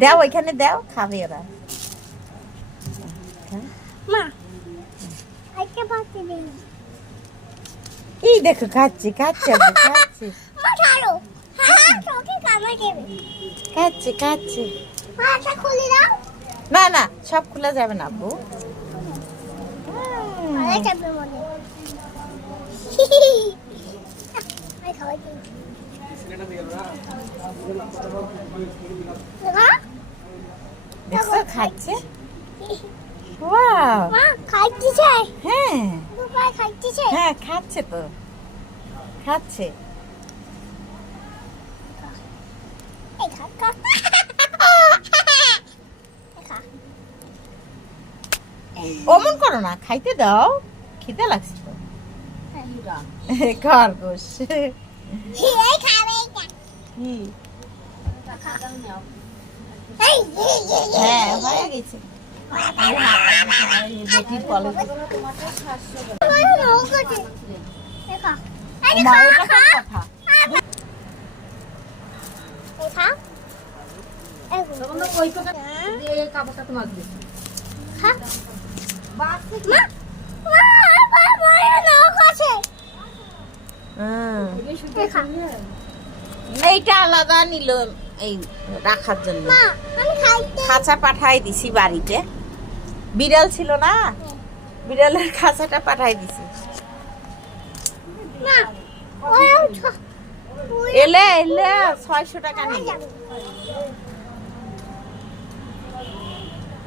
দাও ওইখানে দাও, খাবে ওরা। এই দেখো খাচ্ছে খাচ্ছে খাচ্ছে খাচ্ছে খাচ্ছে। না না, সব খোলা যাবে না আব্বু। দেখছো খাচ্ছে। ওয়াও, হ্যাঁ হ্যাঁ খাচ্ছে তো, খাচ্ছে। অমন করো না, খাইতে দাও, খিদে লাগছে তো। খরগোশ হ্যাঁ হয়ে গেছে। এইটা আলাদা নিল এই রাখার জন্য, খাঁচা পাঠাই দিছি বাড়িতে। বিড়াল ছিল না, বিড়ালের খাঁচাটা পাঠাই দিছি। এলে এলে 600 টাকা নিল,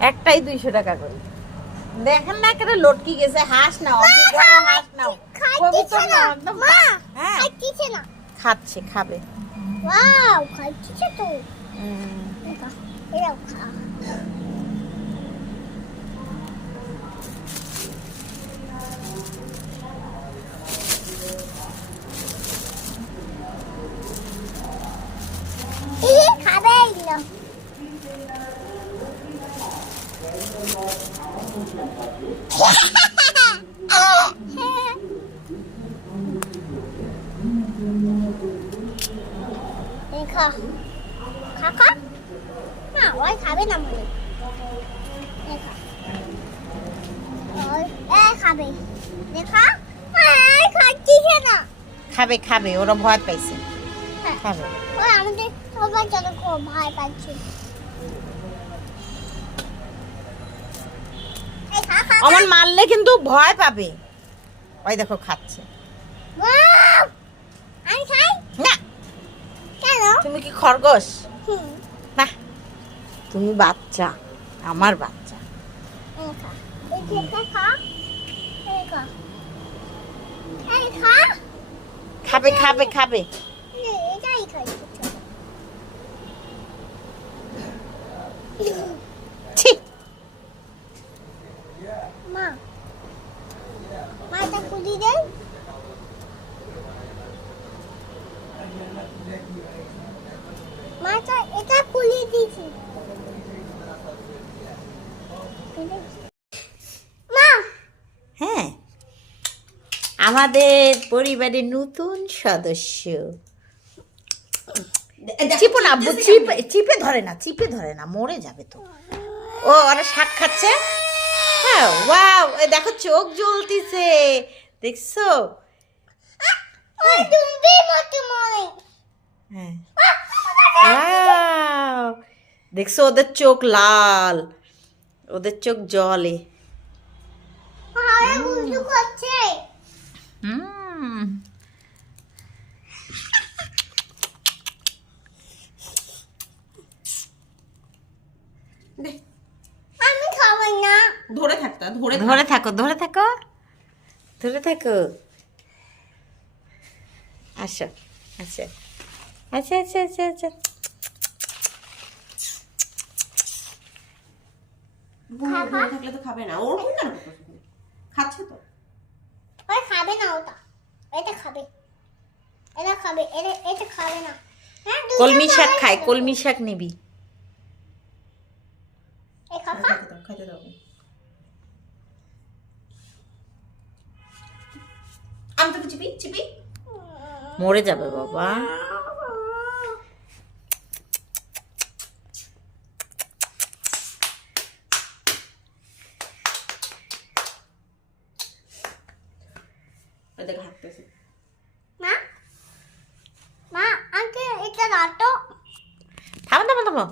একটাই 200 টাকা করে। দেখেন না কেন লটকি গেছে। হাঁস নাও, হাঁস নাও, খাচ্ছে, খাবে। খাবে খাবে, ওরা ভয় পাইছে, খাবে। আমাদের সবাই যেন খুব ভয় পাচ্ছে। আমার মারলে কিন্তু ভয় পাবে। ওই দেখো খাচ্ছে। না, তুমি কি খরগোশ? না, তুমি বাচ্চা, আমার বাচ্চা। খাবে খাবে খাবে। মাথা খুলি দেয়। মাথা এটা খুলি দিছি। হ্যাঁ, আমাদের পরিবারের নতুন সদস্য। চিপো না আব্বু, চিপে ধরে না, চিপে ধরে না, মরে যাবে তো। ও ওরা শাক খাচ্ছে। হ্যাঁ, ওয়াও, দেখো চোখ জ্বলতিছে, দেখছো? হ্যাঁ, দেখছো ওদের চোখ লাল, ওদের চোখ জলে। আমি খাবো না। ধরে থাকো, ধরে থাকো, ধরে থাকো, ধরে থাকো। আচ্ছা আচ্ছা আচ্ছা আচ্ছা আচ্ছা আচ্ছা। থাকলে তো খাবে না, ওরকম কেন খাচ্ছে তো। ওই খাবে না, ওটা এটা খাবে, এটা খাবে, এটা খাবে না। কলমি শাক খায়, কলমি শাক নিবি। খাইতে দাও। আমি তোকে চিপি চিপি মরে যাবে বাবা। ওই দেখ হাঁটতেছে। মা মা আগে এটা রাটো থামো থামো থামো।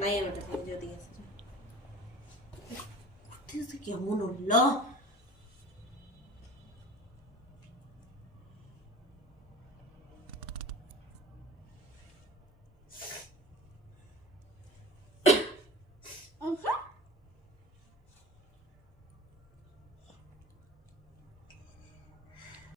নাই ওটা যদি গেছে কেমন উঠলো।